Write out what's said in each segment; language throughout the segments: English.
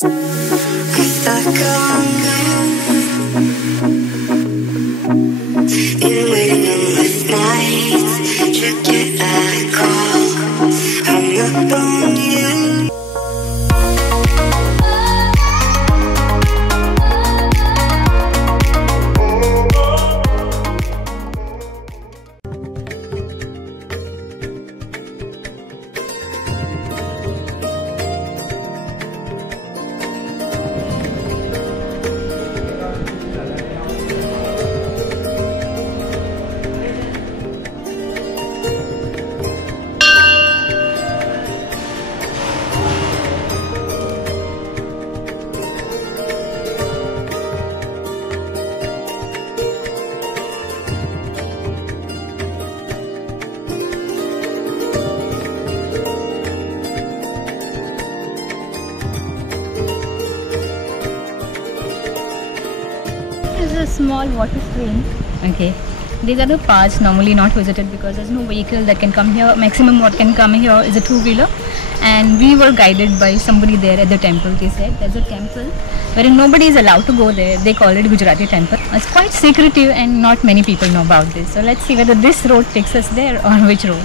I'm stuck on been waiting endless nights to get that call. Hung up on you. This is a small water stream. Okay, these are the parts normally not visited because there's no vehicle that can come here. Maximum what can come here is a two-wheeler, and we were guided by somebody there at the temple. They said there's a temple wherein nobody is allowed to go there. They call it Gujarati temple. It's quite secretive and not many people know about this. So let's see whether this road takes us there or which road.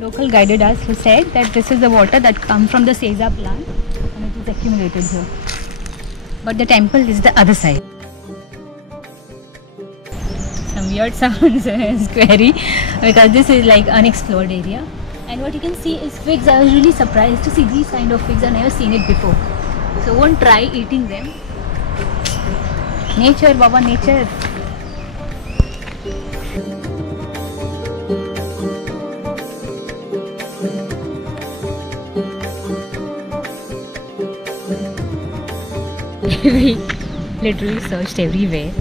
Local guided us who said that this is the water that comes from the Seza plant and it is accumulated here. But the temple is the other side. Some weird sounds is scary because this is like unexplored area. And what you can see is figs. I was really surprised to see these kind of figs. I've never seen it before. So won't try eating them. Nature, Baba, nature. We literally searched everywhere,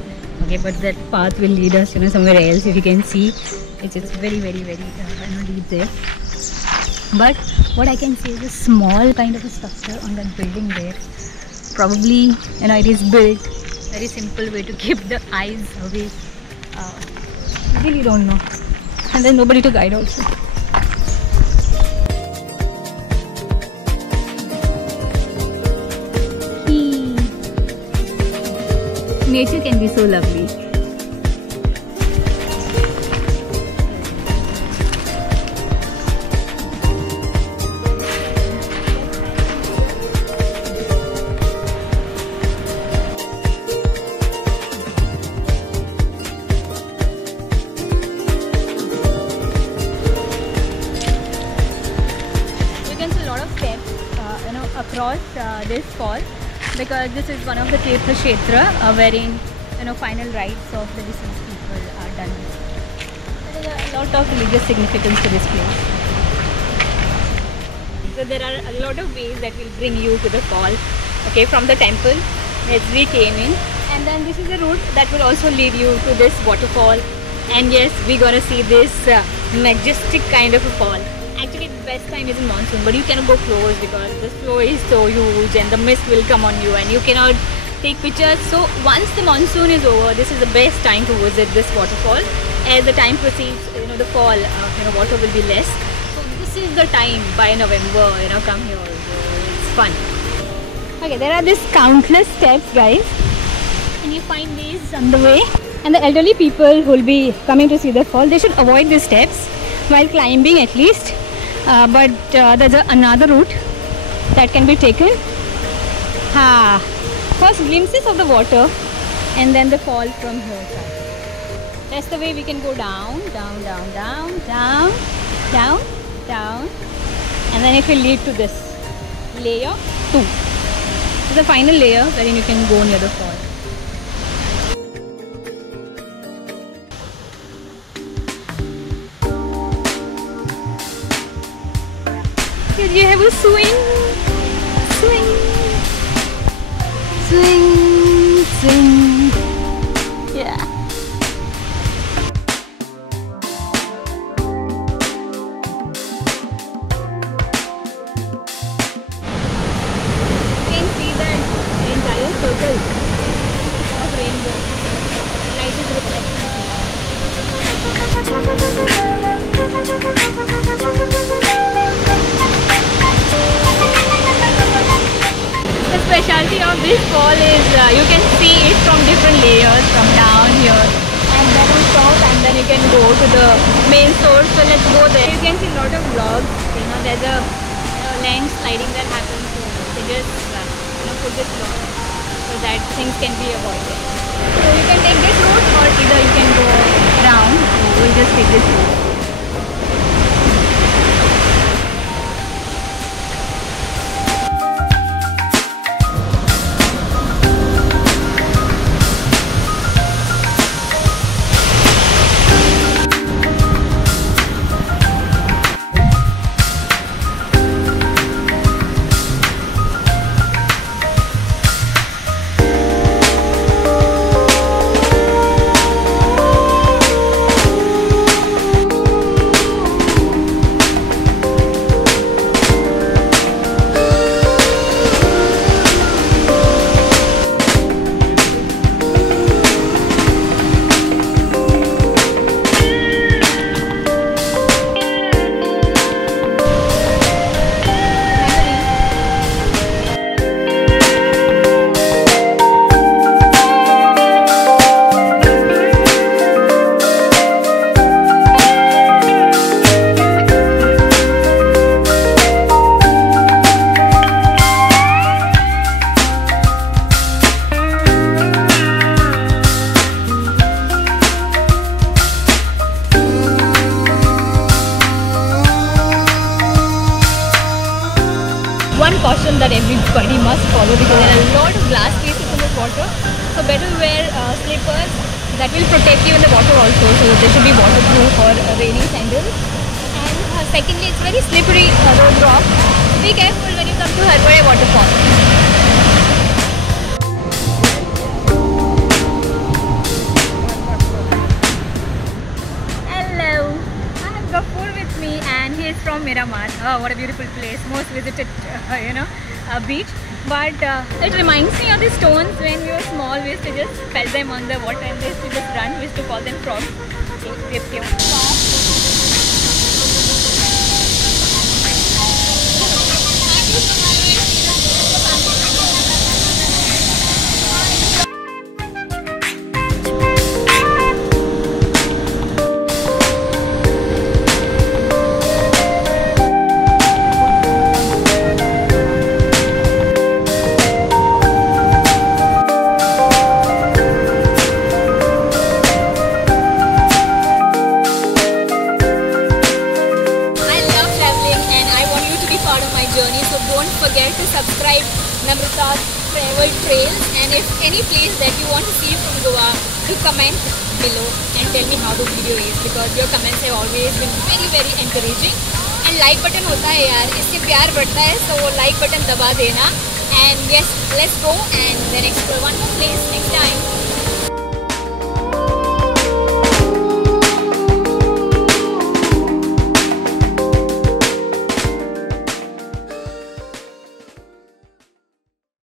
okay, but that path will lead us, somewhere else. If you can see, it's very deep there. But what I can see is a small kind of a structure on that building there. Probably, it is built very simple way to keep the eyes away. Really don't know, and there's nobody to guide also. Nature can be so lovely. You can see a lot of steps, across this fall. Because this is one of the Tirtha Kshetra wherein final rites of the deceased people are done. There is a lot of religious significance to this place. So there are a lot of ways that will bring you to the fall. Okay, from the temple as we came in, and then this is a route that will also lead you to this waterfall. And yes, we're gonna see this majestic kind of a fall. Actually, the best time is in monsoon, but you cannot go close because the flow is so huge and the mist will come on you and you cannot take pictures. So once the monsoon is over, this is the best time to visit this waterfall. As the time proceeds, the fall, water will be less. So this is the time by November, come here. It's fun. Okay, there are these countless steps, guys, and you find these on the way. And the elderly people who will be coming to see the fall, they should avoid these steps while climbing at least. But there's another route that can be taken. First glimpses of the water and then the fall from here. That's the way we can go down, down, down, down, down, down, down, and then it will lead to this layer 2. This is the final layer wherein you can go near the fall. Here you have a swing, swing, swing, swing. Yeah. You can see that entire circle of rainbow. Light is reflecting. of this fall is, you can see it from different layers, from down here and then on top, and then you can go to the main source. So let's go there. You can see a lot of vlogs, you know, there's a landsliding that happens, so they just put this vlog so that things can be avoided. So you can take this route or either you can go round. So we'll just take this route. One caution that everybody must follow, because there are a lot of glass pieces in this water, so better wear slippers that will protect you in the water also. So they should be waterproof or rainy sandals. And secondly, it's very slippery, those rocks. Be careful when you come to Harbore waterfall. And he is from Miramar. Oh, what a beautiful place, most visited beach. But it reminds me of the stones when we were small. We used to just pelt them on the water and they used to just run. We used to call them frogs. So don't forget to subscribe Namrata's Travel Trails, and if any place that you want to see from Goa, do comment below and tell me how the video is, because your comments have always been very encouraging. And like button होता है यार, इससे प्यार बढ़ता है, so like button दबा देना. And yes, let's go and then explore one more place next time.